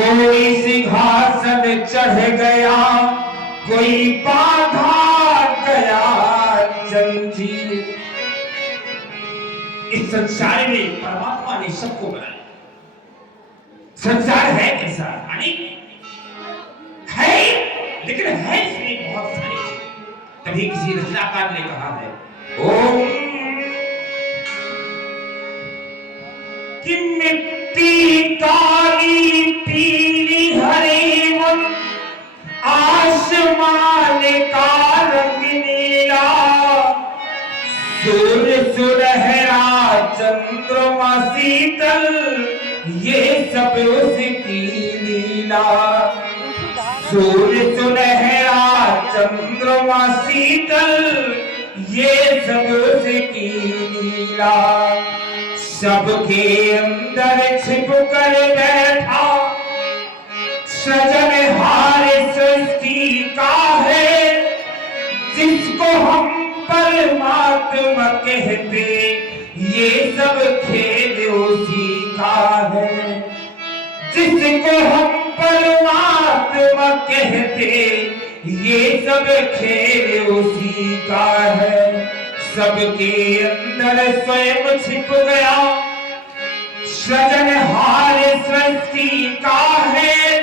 कोई सिंहासन चढ़ गया, कोई बाधा गया जंजीर। इस संसार में परमात्मा ने सबको बनाया। संसार है कैसा? है, लेकिन है इसमें बहुत सारी चीजें। तभी किसी रचनाकार ने कहा है, ओम कि मिट्टी काली पीली हरी मुन, आसमान का रंग नीला, सूर्य सुनहरा चंद्रमा शीतल, ये सब उसकी लीला। सूर्य सुनहरा चंद्रमा शीतल, ये सब उसकी लीला। सबके अंदर छिप कर बैठा सृजनहार सृष्टि का है, जिसको हम परमात्मा कहते, ये सब खेल उसी का है। जिसको हम परमात्मा कहते, ये सब खेल उसी का है। सबके अंदर स्वयं छिप गया सृजनहार सृष्टि का है।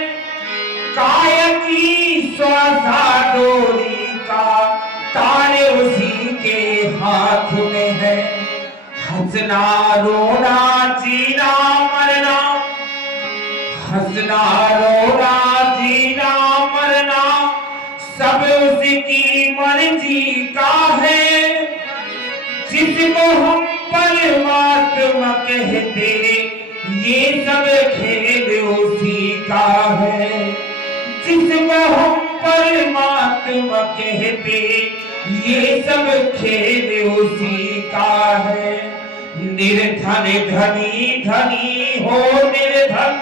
काय की श्वासा डोरी का तारे उसी के हाथ में है। हंसना रोना जीना मरना, हंसना रोना जीना मरना, सब उसकी मर्जी का है। जिसको हम परमात्मा कहते, ये सब खेल उसी का है। जिसको हम परमात्मा कहते, ये सब खेल उसी का है। निर्धन धनी धनी हो निर्धन,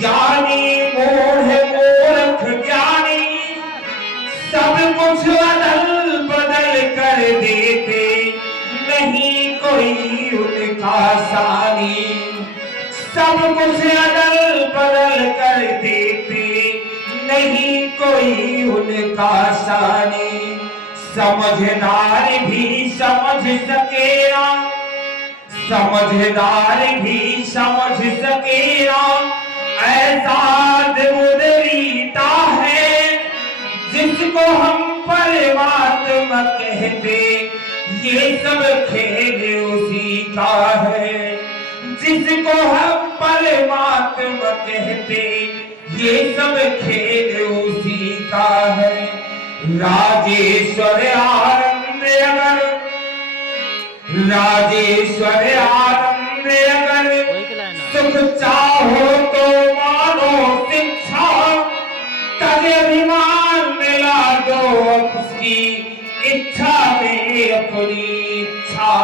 ज्ञानी मूढ़ मूर्ख ज्ञानी, सब कुछ अदल बदल कर देते, नहीं कोई उनका सानी। सब कुछ अदल बदल कर देते, नहीं कोई उनका सानी। समझदार भी समझ सकेगा, समझदार भी समझ सकेगा, ऐसा उदरीता है। जिसको हम परमात्मा कहते, ये सब खेल उसी का है। जिसको हम परमात्मा कहते, ये सब खेल उसी का है। राजेश्वर आनंद अगर, राजेश्वर आनंद अगर, सुख चाहो तो मानो शिक्षा, तज अभिमान मिला दो उसकी इच्छा में अपनी इच्छा।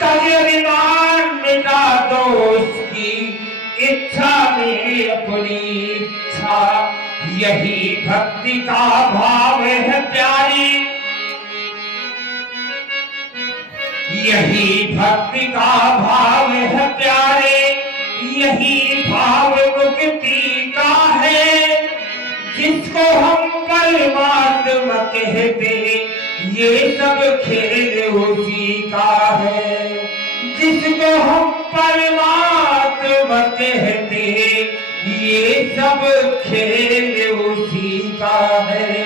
तज अभिमान मिला दो उसकी इच्छा में अपनी इच्छा। यही भक्ति का भाव है प्यारी, यही भक्ति का भाव है प्यारे, यही भाव मुक्ति का है। जिसको हम परमात्मा कहते, ये सब खेल उसी का है। जिसको हम परमात्मा कहते, ये सब खेल उसी का है।